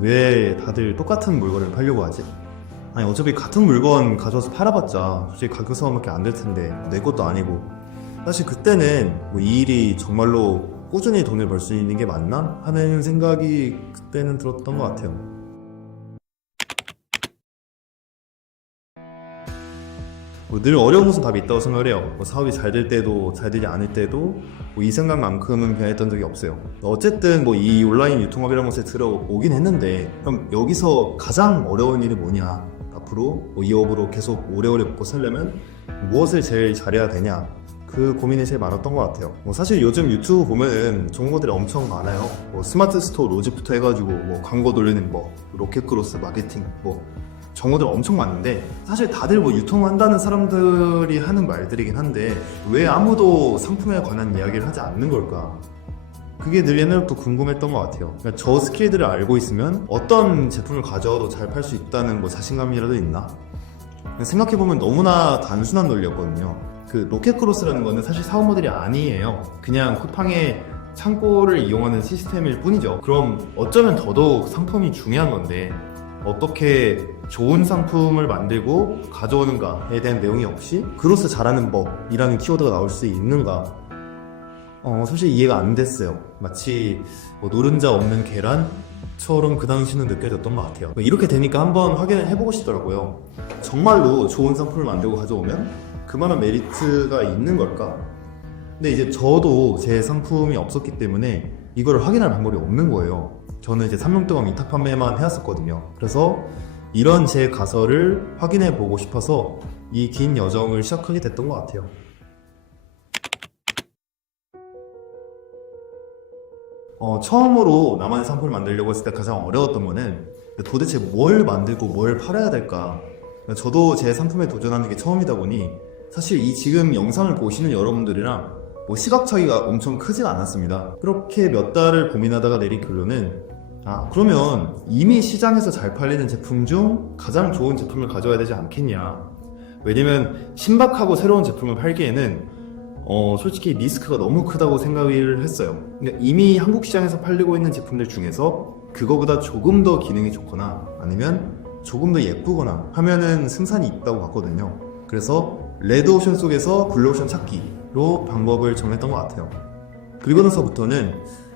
왜 다들 똑같은 물건을 팔려고 하지? 아니 어차피 같은 물건 가져와서 팔아봤자 솔직히 가격 상관밖에 안 될 텐데 내 것도 아니고. 사실 그때는 뭐 이 일이 정말로 꾸준히 돈을 벌 수 있는 게 맞나? 하는 생각이 그때는 들었던 것 같아요. 늘 어려운 것은 답이 있다고 생각을 해요. 사업이 잘 될 때도 잘 되지 않을 때도 이 생각만큼은 변했던 적이 없어요. 어쨌든 이 온라인 유통업이라는 것에 들어오긴 했는데, 그럼 여기서 가장 어려운 일이 뭐냐? 앞으로 이 업으로 계속 오래오래 먹고 살려면 무엇을 제일 잘해야 되냐? 그 고민이 제일 많았던 것 같아요. 사실 요즘 유튜브 보면은 좋은 것들이 엄청 많아요. 스마트 스토어 로직부터 해가지고 광고 돌리는 로켓크로스 마케팅 정보들 엄청 많은데, 사실 다들 유통한다는 사람들이 하는 말들이긴 한데 왜 아무도 상품에 관한 이야기를 하지 않는 걸까? 그게 늘 옛날부터 궁금했던 것 같아요. 그러니까 저 스킬들을 알고 있으면 어떤 제품을 가져와도 잘 팔 수 있다는 자신감이라도 있나? 생각해보면 너무나 단순한 논리였거든요. 그 로켓크로스라는 거는 사실 사업 모델이 아니에요. 그냥 쿠팡의 창고를 이용하는 시스템일 뿐이죠. 그럼 어쩌면 더더욱 상품이 중요한 건데 어떻게 좋은 상품을 만들고 가져오는가에 대한 내용이 없이 크로스 잘하는 법이라는 키워드가 나올 수 있는가? 솔직히 이해가 안 됐어요. 마치 노른자 없는 계란처럼 그 당시는 느껴졌던 것 같아요. 이렇게 되니까 한번 확인을 해보고 싶더라고요. 정말로 좋은 상품을 만들고 가져오면 그만한 메리트가 있는 걸까? 근데 이제 저도 제 상품이 없었기 때문에 이걸 확인할 방법이 없는 거예요. 저는 이제 3년 동안 위탁 판매만 해왔었거든요. 그래서 이런 제 가설을 확인해 보고 싶어서 이 긴 여정을 시작하게 됐던 것 같아요. 처음으로 나만의 상품을 만들려고 했을 때 가장 어려웠던 거는 도대체 뭘 만들고 뭘 팔아야 될까? 저도 제 상품에 도전하는 게 처음이다 보니 사실 이 지금 영상을 보시는 여러분들이랑 시각 차이가 엄청 크지가 않았습니다. 그렇게 몇 달을 고민하다가 내린 결론은 그러면 이미 시장에서 잘 팔리는 제품 중 가장 좋은 제품을 가져와야 되지 않겠냐. 왜냐면 신박하고 새로운 제품을 팔기에는 솔직히 리스크가 너무 크다고 생각을 했어요. 근데 이미 한국 시장에서 팔리고 있는 제품들 중에서 그거보다 조금 더 기능이 좋거나 아니면 조금 더 예쁘거나 하면은 승산이 있다고 봤거든요. 그래서 레드오션 속에서 블루오션 찾기로 방법을 정했던 것 같아요. 그리고 나서부터는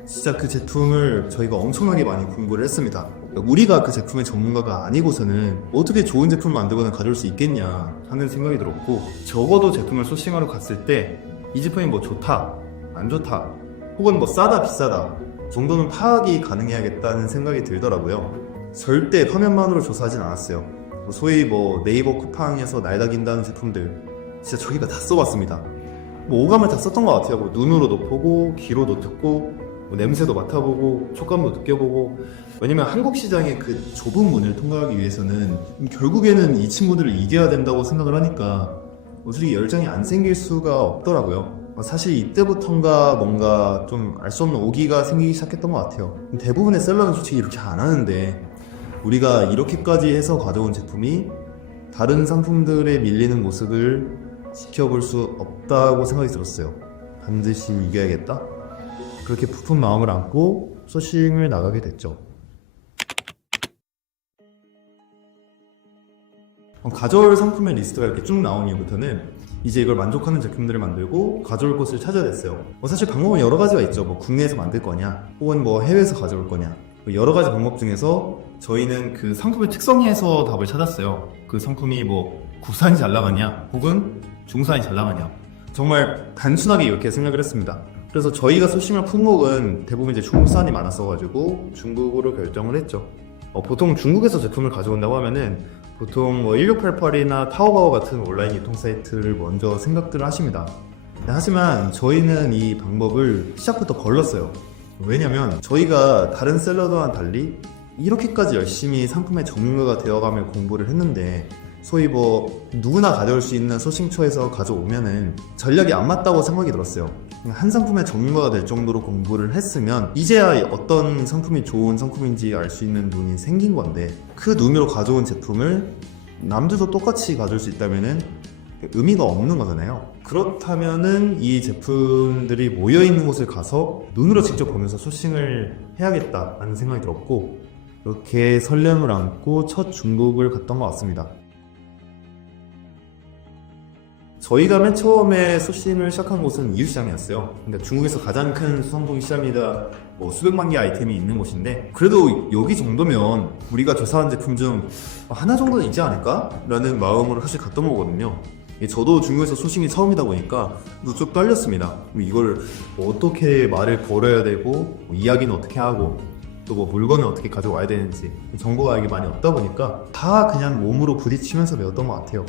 진짜 그 제품을 저희가 엄청나게 많이 공부를 했습니다. 우리가 그 제품의 전문가가 아니고서는 어떻게 좋은 제품을 만들거나 가져올 수 있겠냐 하는 생각이 들었고, 적어도 제품을 소싱하러 갔을 때 이 제품이 좋다, 안 좋다, 혹은 싸다, 비싸다 정도는 파악이 가능해야겠다는 생각이 들더라고요. 절대 화면만으로 조사하진 않았어요. 소위 네이버 쿠팡에서 날다긴다는 제품들 진짜 저희가 다 써봤습니다. 오감을 다 썼던 것 같아요. 눈으로도 보고 귀로도 듣고 냄새도 맡아보고 촉감도 느껴보고. 왜냐면 한국 시장의 그 좁은 문을 통과하기 위해서는 결국에는 이 친구들을 이겨야 된다고 생각을 하니까 솔직히 열정이 안 생길 수가 없더라고요. 사실 이때부터인가 뭔가 좀 알 수 없는 오기가 생기기 시작했던 것 같아요. 대부분의 셀러는 솔직히 이렇게 안 하는데 우리가 이렇게까지 해서 가져온 제품이 다른 상품들에 밀리는 모습을 지켜볼 수 없다고 생각이 들었어요. 반드시 이겨야겠다? 그렇게 부푼 마음을 안고 소싱을 나가게 됐죠. 가져올 상품의 리스트가 이렇게 쭉 나온 이후부터는 이제 이걸 만족하는 제품들을 만들고 가져올 곳을 찾아야 됐어요. 사실 방법은 여러 가지가 있죠. 국내에서 만들 거냐 혹은 해외에서 가져올 거냐, 여러 가지 방법 중에서 저희는 그 상품의 특성에서 답을 찾았어요. 그 상품이 국산이 잘 나가냐 혹은 중산이 잘 나가냐. 정말 단순하게 이렇게 생각을 했습니다. 그래서 저희가 소싱할 품목은 대부분 이제 중국산이 많았어가지고 중국으로 결정을 했죠. 보통 중국에서 제품을 가져온다고 하면은 보통 1688이나 타오바오 같은 온라인 유통 사이트를 먼저 생각들을 하십니다. 하지만 저희는 이 방법을 시작부터 걸렀어요. 왜냐면 저희가 다른 셀러들과는 달리 이렇게까지 열심히 상품의 전문가가 되어가며 공부를 했는데 소위 누구나 가져올 수 있는 소싱처에서 가져오면은 전략이 안 맞다고 생각이 들었어요. 한 상품의 전문가가 될 정도로 공부를 했으면 이제야 어떤 상품이 좋은 상품인지 알 수 있는 눈이 생긴 건데, 그 눈으로 가져온 제품을 남들도 똑같이 가져올 수 있다면은 의미가 없는 거잖아요. 그렇다면은 이 제품들이 모여있는 곳을 가서 눈으로 직접 보면서 소싱을 해야겠다는 생각이 들었고, 이렇게 설렘을 안고 첫 중국을 갔던 것 같습니다. 저희가 맨 처음에 소싱을 시작한 곳은 이유시장이었어요. 그러니까 중국에서 가장 큰 수상품 시장이다, 뭐 수백만 개 아이템이 있는 곳인데, 그래도 여기 정도면 우리가 조사한 제품 중 하나 정도는 있지 않을까? 라는 마음으로 사실 갔던 거거든요. 저도 중국에서 소싱이 처음이다 보니까 쭉 떨렸습니다. 이걸 어떻게 말을 걸어야 되고, 뭐 이야기는 어떻게 하고, 또 뭐 물건을 어떻게 가져와야 되는지 정보가 이게 많이 없다 보니까 다 그냥 몸으로 부딪히면서 배웠던 것 같아요.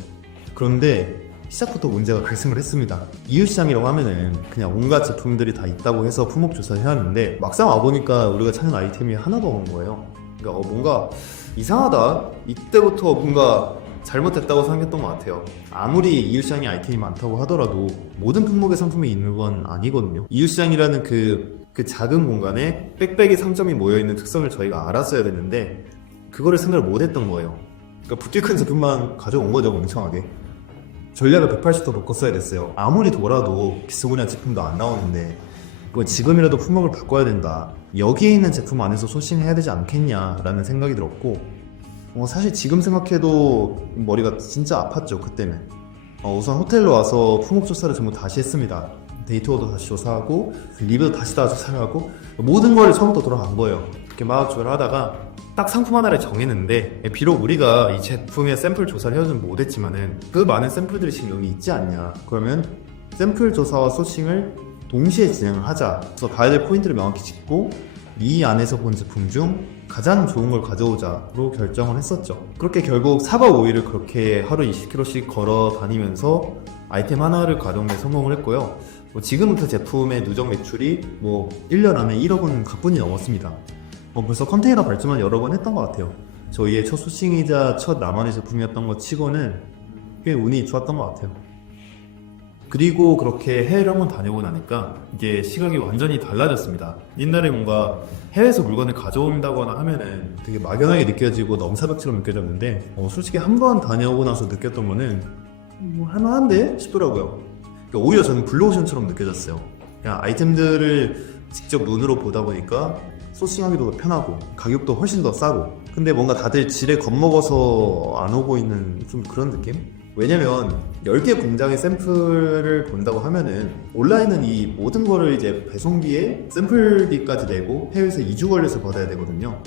그런데 시작부터 문제가 발생을 했습니다. 이유시장이라고 하면은 그냥 온갖 제품들이 다 있다고 해서 품목 조사를 해왔는데, 막상 와보니까 우리가 찾는 아이템이 하나도 없는 거예요. 그러니까 뭔가 이상하다, 이때부터 뭔가 잘못됐다고 생각했던 것 같아요. 아무리 이유시장에 아이템이 많다고 하더라도 모든 품목의 상품이 있는 건 아니거든요. 이유시장이라는 그 작은 공간에 빽빽이 상점이 모여있는 특성을 저희가 알았어야 되는데, 그거를 생각을 못했던 거예요. 그러니까 부티 큰 제품만 가져온 거죠, 멍청하게. 전략을 180도 바꿨어야 됐어요. 아무리 돌아도 비스무리한 제품도 안 나오는데 뭐 지금이라도 품목을 바꿔야 된다, 여기에 있는 제품 안에서 소싱해야 되지 않겠냐라는 생각이 들었고, 사실 지금 생각해도 머리가 진짜 아팠죠, 그때는. 우선 호텔로 와서 품목 조사를 전부 다시 했습니다. 데이터도 다시 조사하고 리뷰도 다시 조사를 하고 모든 걸 처음부터 돌아간 거예요. 이렇게 막 조사를 하다가 딱 상품 하나를 정했는데, 비록 우리가 이 제품의 샘플 조사를 해주진 못했지만은 그 많은 샘플들이 지금 여기 있지 않냐, 그러면 샘플 조사와 소싱을 동시에 진행을 하자. 그래서 가야 될 포인트를 명확히 짚고 이 안에서 본 제품 중 가장 좋은 걸 가져오자로 결정을 했었죠. 그렇게 결국 4박 5일을 그렇게 하루 20km씩 걸어 다니면서 아이템 하나를 가져온 데 성공을 했고요. 지금부터 제품의 누적 매출이 1년 안에 1억은 가뿐히 넘었습니다. 벌써 컨테이너 발주만 여러 번 했던 것 같아요. 저희의 첫 소싱이자 첫 나만의 제품이었던 것 치고는 꽤 운이 좋았던 것 같아요. 그리고 그렇게 해외를 한번 다녀오고 나니까 이게 시각이 완전히 달라졌습니다. 옛날에 뭔가 해외에서 물건을 가져온다거나 하면은 되게 막연하게 느껴지고 넘사벽처럼 느껴졌는데, 솔직히 한 번 다녀오고 나서 느꼈던 거는 할만한데 싶더라고요. 그러니까 오히려 저는 블루오션처럼 느껴졌어요. 그냥 아이템들을 직접 눈으로 보다 보니까 소싱하기도 더 편하고 가격도 훨씬 더 싸고, 근데 뭔가 다들 질에 겁먹어서 안 오고 있는 좀 그런 느낌? 왜냐면 10개 공장의 샘플을 본다고 하면은 온라인은 이 모든 거를 이제 배송비에 샘플비까지 내고 해외에서 2주 걸려서 받아야 되거든요.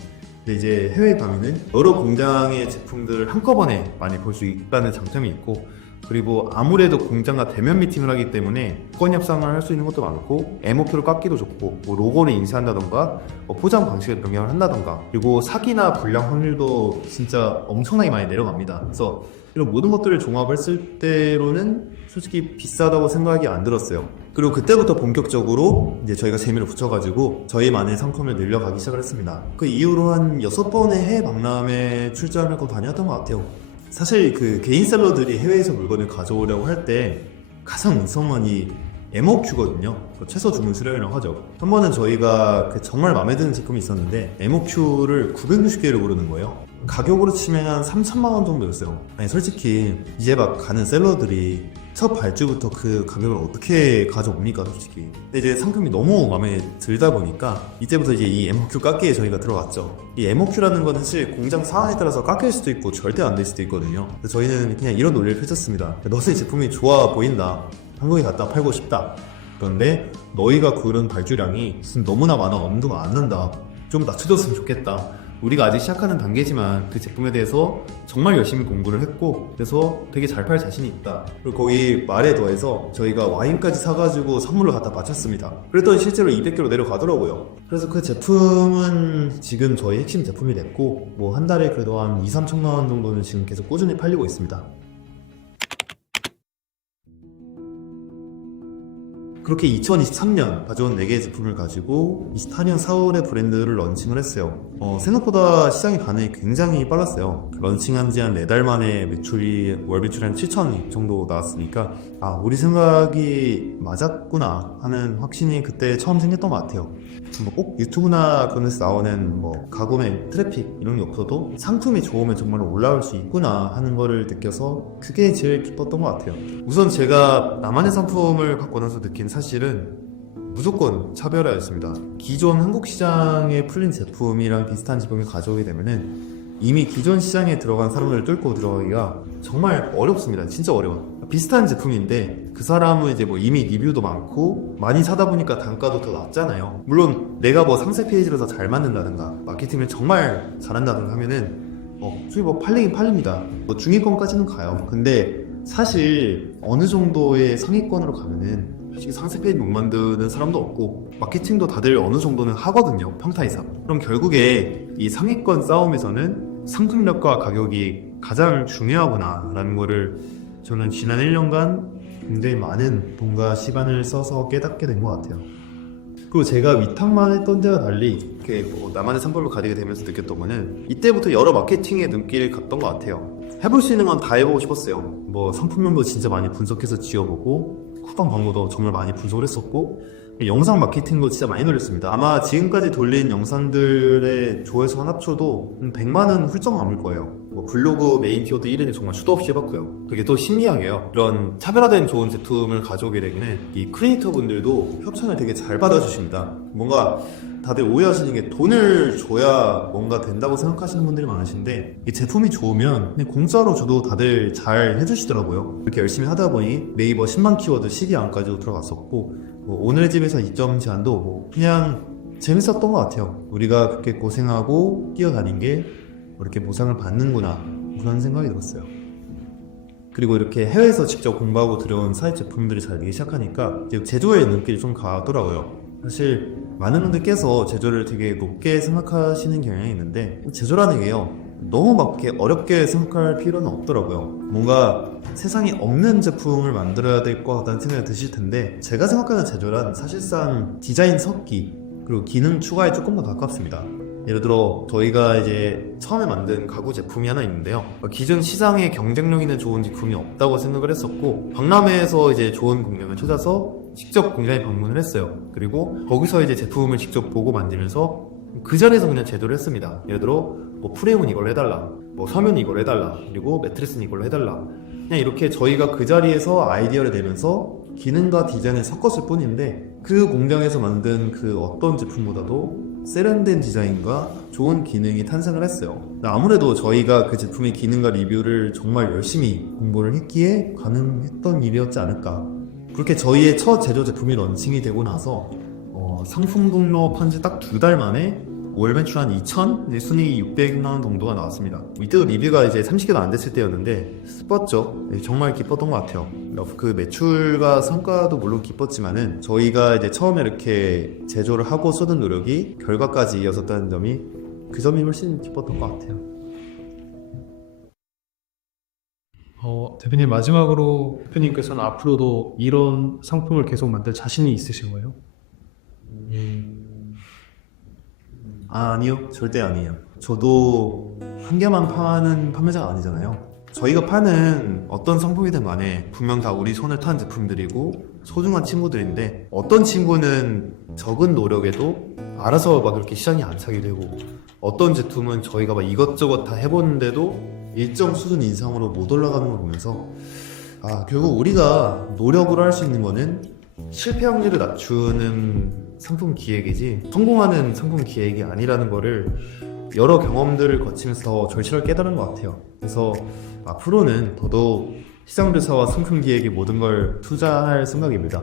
근데 이제 해외에 가면은 여러 공장의 제품들을 한꺼번에 많이 볼 수 있다는 장점이 있고, 그리고 아무래도 공장과 대면 미팅을 하기 때문에 조건 협상을 할 수 있는 것도 많고, MOQ를 깎기도 좋고, 로고를 인쇄한다던가 포장 방식을 변경을 한다던가, 그리고 사기나 불량 확률도 진짜 엄청나게 많이 내려갑니다. 그래서 이런 모든 것들을 종합했을 때로는 솔직히 비싸다고 생각이 안 들었어요. 그리고 그때부터 본격적으로 이제 저희가 재미를 붙여가지고 저희만의 상품을 늘려가기 시작을 했습니다. 그 이후로 한 6번의 해외 박람회 출장을 거 다녔던 것 같아요. 사실 그 개인 셀러들이 해외에서 물건을 가져오려고 할 때 가장 우선은 이 MOQ거든요. 최소 주문 수량이라고 하죠. 한 번은 저희가 정말 마음에 드는 제품이 있었는데 MOQ를 960개를 고르는 거예요. 가격으로 치면 한 3천만 원 정도였어요. 아니 솔직히 이제 막 가는 셀러들이 첫 발주부터 그 가격을 어떻게 가져옵니까, 솔직히. 근데 이제 상품이 너무 마음에 들다 보니까 이때부터 이제 이 MOQ 깎기에 저희가 들어갔죠. 이 MOQ라는 건 사실 공장 상황에 따라서 깎일 수도 있고 절대 안 될 수도 있거든요. 그래서 저희는 그냥 이런 논리를 펼쳤습니다. 너의 제품이 좋아 보인다, 한국에 갖다 팔고 싶다. 그런데 너희가 고른 발주량이 너무나 많아 엄두가 안 난다, 좀 낮춰줬으면 좋겠다. 우리가 아직 시작하는 단계지만 그 제품에 대해서 정말 열심히 공부를 했고, 그래서 되게 잘 팔 자신이 있다. 그리고 거기 말에 더해서 저희가 와인까지 사가지고 선물로 갖다 바쳤습니다. 그랬더니 실제로 200kg 내려가더라고요. 그래서 그 제품은 지금 저희 핵심 제품이 됐고, 한 달에 그래도 한 2-3천만 원 정도는 지금 계속 꾸준히 팔리고 있습니다. 그렇게 2023년 가져온 4개의 제품을 가지고 24년 4월에 브랜드를 런칭을 했어요. 생각보다 시장의 반응이 굉장히 빨랐어요. 런칭한 지 한 4달 만에 월 매출이 한 7천 정도 나왔으니까 우리 생각이 맞았구나 하는 확신이 그때 처음 생겼던 것 같아요. 꼭 유튜브나 그런 데서 나오는 가구매 트래픽 이런 게 없어도 상품이 좋으면 정말 올라올 수 있구나 하는 거를 느껴서 그게 제일 기뻤던 것 같아요. 우선 제가 나만의 상품을 갖고 나서 느낀 사실은 무조건 차별화였습니다. 기존 한국 시장에 풀린 제품이랑 비슷한 제품을 가져오게 되면은 이미 기존 시장에 들어간 사람들을 뚫고 들어가기가 정말 어렵습니다. 진짜 어려워. 비슷한 제품인데 그 사람은 이제 뭐 이미 리뷰도 많고 많이 사다 보니까 단가도 더 낮잖아요. 물론 내가 뭐 상세 페이지를 더 잘 만든다든가 마케팅을 정말 잘한다든가 하면은 솔직히 뭐 팔리긴 팔립니다. 뭐 중위권까지는 가요. 근데 사실 어느 정도의 상위권으로 가면은 솔직히 상세 페이지 못 만드는 사람도 없고 마케팅도 다들 어느 정도는 하거든요. 평타 이상. 그럼 결국에 이 상위권 싸움에서는 상품력과 가격이 가장 중요하구나 라는 거를 저는 지난 1년간 굉장히 많은 돈과 시간을 써서 깨닫게 된 것 같아요. 그리고 제가 위탁만 했던 데와 달리 이렇게 뭐 나만의 상품을 가지게 되면서 느꼈던 거는 이때부터 여러 마케팅의 눈길을 갔던 것 같아요. 해볼 수 있는 건 다 해보고 싶었어요. 뭐 상품명도 진짜 많이 분석해서 지어보고 쿠팡 광고도 정말 많이 분석을 했었고 영상 마케팅도 진짜 많이 놀렸습니다. 아마 지금까지 돌린 영상들의 조회수 한 합쳐도 100만은 훌쩍 넘을 거예요. 뭐 블로그 메인 키워드 1위는 정말 수도 없이 해봤고요. 그게 또 신기하게요. 이런 차별화된 좋은 제품을 가져오게 되면은 이 크리에이터 분들도 협찬을 되게 잘 받아주십니다. 뭔가 다들 오해하시는 게 돈을 줘야 뭔가 된다고 생각하시는 분들이 많으신데 이 제품이 좋으면 그냥 공짜로 줘도 다들 잘 해주시더라고요. 이렇게 열심히 하다 보니 네이버 10만 키워드 10위 안까지도 들어갔었고 뭐 오늘의 집에서 2점 제한도 뭐 그냥 재밌었던 것 같아요. 우리가 그렇게 고생하고 뛰어다닌 게 이렇게 보상을 받는구나 그런 생각이 들었어요. 그리고 이렇게 해외에서 직접 공부하고 들여온 사입 제품들이 잘 되기 시작하니까 제조의 눈길이 좀 가더라고요. 사실 많은 분들께서 제조를 되게 높게 생각하시는 경향이 있는데 제조라는 게요 너무 막 이렇게 어렵게 생각할 필요는 없더라고요. 뭔가 세상에 없는 제품을 만들어야 될 것 같다는 생각이 드실 텐데 제가 생각하는 제조란 사실상 디자인 섞기 그리고 기능 추가에 조금 더 가깝습니다. 예를 들어 저희가 이제 처음에 만든 가구 제품이 하나 있는데요. 기존 시장에 경쟁력 있는 좋은 제품이 없다고 생각을 했었고 박람회에서 이제 좋은 공장을 찾아서 직접 공장에 방문을 했어요. 그리고 거기서 이제 제품을 직접 보고 만들면서 그 자리에서 그냥 제조를 했습니다. 예를 들어 뭐 프레임은 이걸로 해달라, 뭐 서면은 이걸로 해달라, 그리고 매트리스는 이걸로 해달라. 그냥 이렇게 저희가 그 자리에서 아이디어를 내면서 기능과 디자인을 섞었을 뿐인데 그 공장에서 만든 그 어떤 제품보다도 세련된 디자인과 좋은 기능이 탄생을 했어요. 아무래도 저희가 그 제품의 기능과 리뷰를 정말 열심히 공부를 했기에 가능했던 일이었지 않을까. 그렇게 저희의 첫 제조 제품이 런칭이 되고 나서 상품 등록한 지 딱 2달 만에 월 매출 한 2,000? 이제 순이익이 600만원 정도가 나왔습니다. 이때도 리뷰가 이제 30개도 안 됐을 때였는데 슬펐죠. 정말 기뻤던 것 같아요. 그 매출과 성과도 물론 기뻤지만은 저희가 이제 처음에 이렇게 제조를 하고 쏟은 노력이 결과까지 이어졌다는 점이 그 점이 훨씬 기뻤던 것 같아요. 대표님 마지막으로 대표님께서는 앞으로도 이런 상품을 계속 만들 자신이 있으신 거예요? 아니요, 절대 아니에요. 저도 한 개만 파는 판매자가 아니잖아요. 저희가 파는 어떤 상품이든 간에 분명 다 우리 손을 탄 제품들이고 소중한 친구들인데 어떤 친구는 적은 노력에도 알아서 막 그렇게 시장이 안 차게 되고 어떤 제품은 저희가 막 이것저것 다 해보는데도 일정 수준 이상으로 못 올라가는 걸 보면서 결국 우리가 노력으로 할 수 있는 거는 실패 확률을 낮추는 상품 기획이지 성공하는 상품 기획이 아니라는 거를 여러 경험들을 거치면서 더 절실하게 깨달은 것 같아요. 그래서 앞으로는 더더욱 시장 조사와 상품 기획에 모든 걸 투자할 생각입니다.